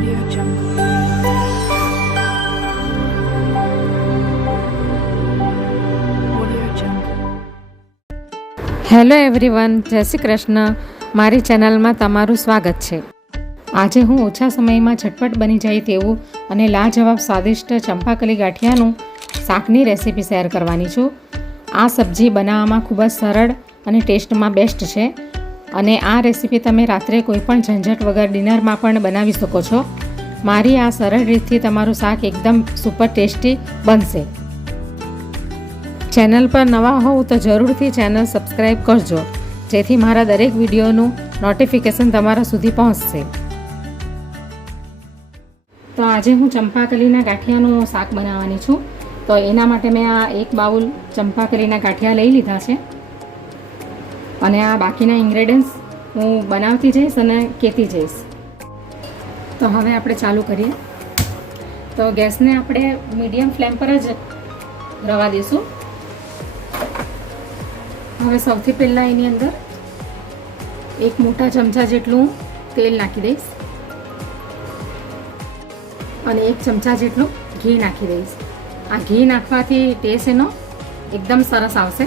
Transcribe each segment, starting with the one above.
Audio Jungle. Audio Jungle. Hello everyone, જય શ્રી કૃષ્ણ. મારી ચેનલમાં તમારું સ્વાગત છે. આજે હું ઓછા સમયમાં ઝટપટ બની જાય તેવું અને લાજવાબ સ્વાદિષ્ટ ચંપાકલી ગાંઠિયાનું શાકની રેસીપી શેર કરવાની છું. આ સબ્જી બનાવવામાં ખૂબ જ સરળ અને ટેસ્ટમાં બેસ્ટ છે અને આ રેસીપી તમે રાત્રે કોઈપણ ઝંઝટ વગર ડિનરમાં પણ બનાવી શકો છો. મારી આ સરળ રીતથી તમારું શાક એકદમ સુપર ટેસ્ટી બનશે. ચેનલ પર નવા હોવ તો જરૂરથી ચેનલ સબસ્ક્રાઈબ કરજો, જેથી મારા દરેક વિડીયોનું નોટિફિકેશન તમારા સુધી પહોંચશે. તો આજે હું ચંપાકલીના ગાંઠિયાનું શાક બનાવવાની છું. તો એના માટે મેં આ એક બાઉલ ચંપાકલીના ગાંઠિયા લઈ લીધા છે અને આ બાકીના ઇન્ગ્રેડિયન્ટ્સ હું બનાવતી જઈશ અને કહેતી જઈશ. તો હવે આપણે ચાલુ કરીએ. તો ગેસને આપણે મીડિયમ ફ્લેમ પર જ રવા દઈશું. હવે સૌથી પહેલાં એની અંદર એક મોટા ચમચા જેટલું તેલ નાખી દઈશ અને એક ચમચા જેટલું ઘી નાખી દઈશ. આ ઘી નાખવાથી ટેસ્ટ એનો એકદમ સરસ આવશે.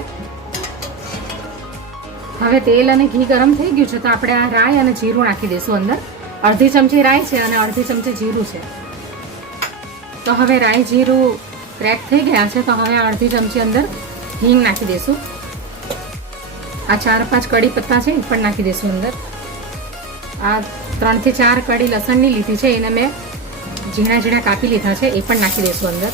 હવે તેલ અને ઘી ગરમ થઈ ગયું છે તો આપણે આ રાઈ અને જીરું નાખી દઈશું અંદર. અડધી ચમચી રાઈ છે અને અડધી ચમચી જીરું છે. તો હવે રાઈ જીરું ક્રેક થઈ ગયા છે તો હવે અડધી ચમચી અંદર હિંગ નાખી દઈશું. આ 4-5 કડી પત્તા છે એ પણ નાખી દઈશું અંદર. આ 3 થી 4 કડી લસણની લીધી છે, એને મેં ઝીણા ઝીણા કાપી લીધા છે, એ પણ નાખી દઈશું અંદર.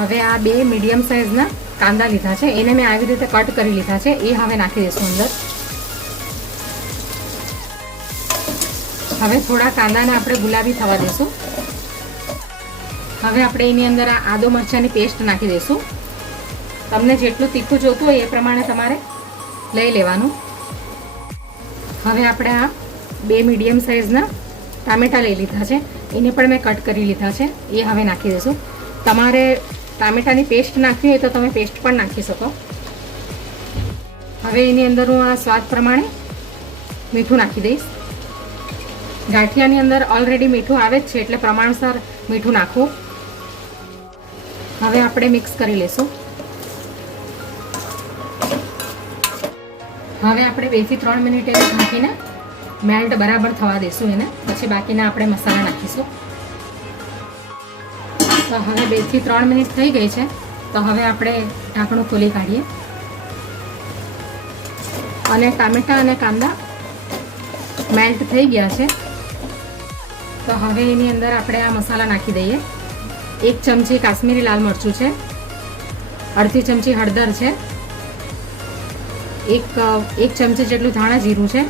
હવે આ 2 મીડિયમ સાઇઝના કાંદા લીધા છે, એને મેં આવી રીતે કટ કરી લીધા છે, એ હવે નાખી દઈશું અંદર. હવે થોડા કાંદાને આપણે ગુલાબી થવા દઈશું. હવે આપણે એની અંદર આ આદુ મરચાંની પેસ્ટ નાખી દઈશું. તમને જેટલું તીખું જોતું હોય એ પ્રમાણે તમારે લઈ લેવાનું. હવે આપણે આ 2 મીડિયમ સાઇઝના ટામેટાં લઈ લીધા છે, એને પણ મેં કટ કરી લીધા છે, એ હવે નાખી દઈશું. તમારે ટામેટાની પેસ્ટ નાખવી હોય તો તમે પેસ્ટ પણ નાખી શકો. હવે એની અંદર હું આ સ્વાદ પ્રમાણે મીઠું નાખી દઈશ. ગાંઠિયાની અંદર ઓલરેડી મીઠું આવે જ છે એટલે પ્રમાણસર મીઠું નાખવું. હવે આપણે મિક્સ કરી લઈશું. હવે આપણે 2 થી 3 મિનિટ એને ઢાંકીને મેલ્ટ બરાબર થવા દઈશું એને. પછી બાકીના આપણે મસાલા નાખીશું. તો હવે 2 થી 3 મિનિટ થઈ ગઈ છે તો હવે આપણે ઢાંકણું ખોલી કાઢીએ. અને ટામેટાં અને કાંદા મેલ્ટ થઈ ગયા છે તો હવે એની અંદર આપણે આ મસાલા નાખી દઈએ. 1 ચમચી કાશ્મીરી લાલ મરચું છે, અડધી ચમચી હળદર છે, એક ચમચી જેટલું ધાણા જીરું છે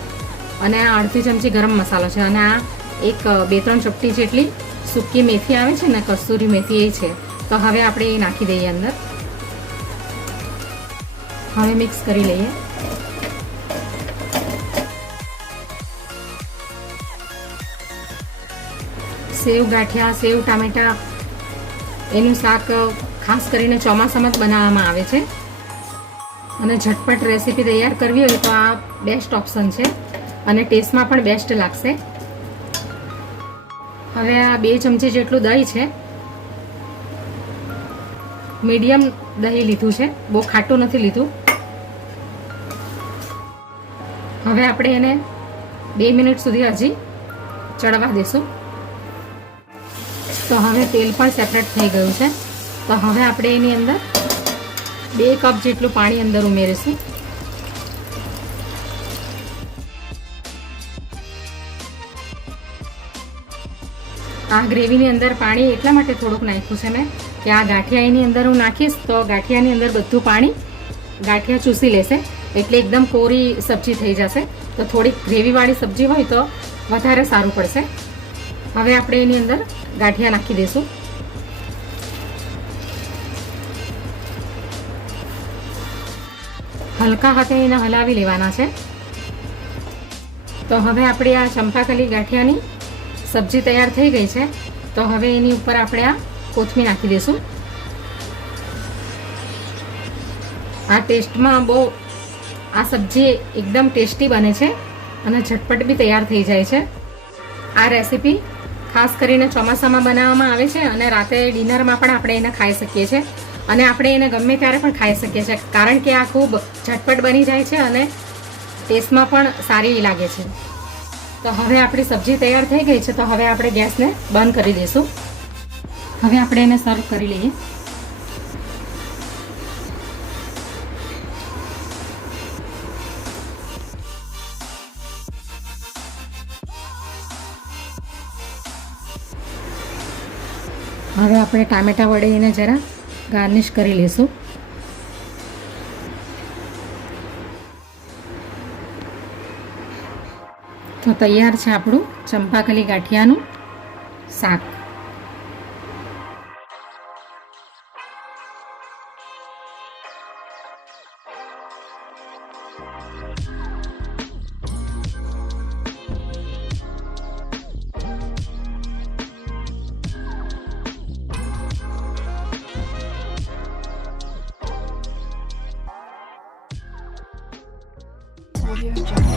અને આ અડધી ચમચી ગરમ મસાલો છે અને આ 2-3 ચપટી જેટલી સૂકી મેથી આવે છે ને, કસ્તુરી મેથી, એ છે. તો હવે આપણે એ નાખી દઈએ અંદર. હવે મિક્સ કરી લઈએ. સેવ ગાંઠિયા, સેવ ટામેટા એનું શાક ખાસ કરીને ચોમાસામાં જ બનાવવામાં આવે છે અને ઝટપટ રેસીપી તૈયાર કરવી હોય તો આ બેસ્ટ ઓપ્શન છે અને ટેસ્ટમાં પણ બેસ્ટ લાગશે. હવે આ 2 ચમચી જેટલું દહીં છે, મીડિયમ દહીં લીધું છે, બહુ ખાટું નથી લીધું. હવે આપણે એને 2 મિનિટ સુધી હજી ચડવા દઈશું. તો હવે તેલ પણ સેપરેટ થઈ ગયું છે તો હવે આપણે એની અંદર 2 કપ જેટલું પાણી અંદર ઉમેરીશું. આ ગ્રેવીની અંદર પાણી એટલા માટે થોડુંક નાખ્યું છે મેં કે આ ગાંઠિયા એની અંદર હું નાખીશ તો ગાંઠિયાની અંદર બધું પાણી ગાંઠિયા ચૂસી લેશે એટલે એકદમ કોરી સબ્જી થઈ જશે. તો થોડીક ગ્રેવીવાળી સબ્જી હોય તો વધારે સારું પડશે. હવે આપણે એની અંદર ગાંઠિયા નાખી દઈશું. હલકા હાથે એને હલાવી લેવાના છે. તો હવે આપણે આ ચંપાકલી ગાંઠિયાની સબ્જી તૈયાર થઈ ગઈ છે તો હવે એની ઉપર આપણે આ કોથમીર નાખી દઈશું. આ ટેસ્ટમાં બહુ આ સબ્જી એકદમ ટેસ્ટી બને છે અને ઝટપટ બી તૈયાર થઈ જાય છે. આ રેસીપી ખાસ કરીને ચોમાસામાં બનાવવામાં આવે છે અને રાતે ડિનરમાં પણ આપણે એને ખાઈ શકીએ છીએ અને આપણે એને ગમે ત્યારે પણ ખાઈ શકીએ છીએ, કારણ કે આ ખૂબ ઝટપટ બની જાય છે અને ટેસ્ટમાં પણ સારી લાગે છે. તો હવે આપણી સબ્જી તૈયાર થઈ ગઈ છે, તો હવે આપણે ગેસને બંધ કરી દઈશું. હવે આપણે એને સર્વ કરી લઈએ. હવે આપણે ટામેટા વડે એને જરા ગાર્નિશ કરી લઈશું. તો તૈયાર છે આપણું ચંપાકલી ગાંઠિયાનું શાક. Audio Jungle.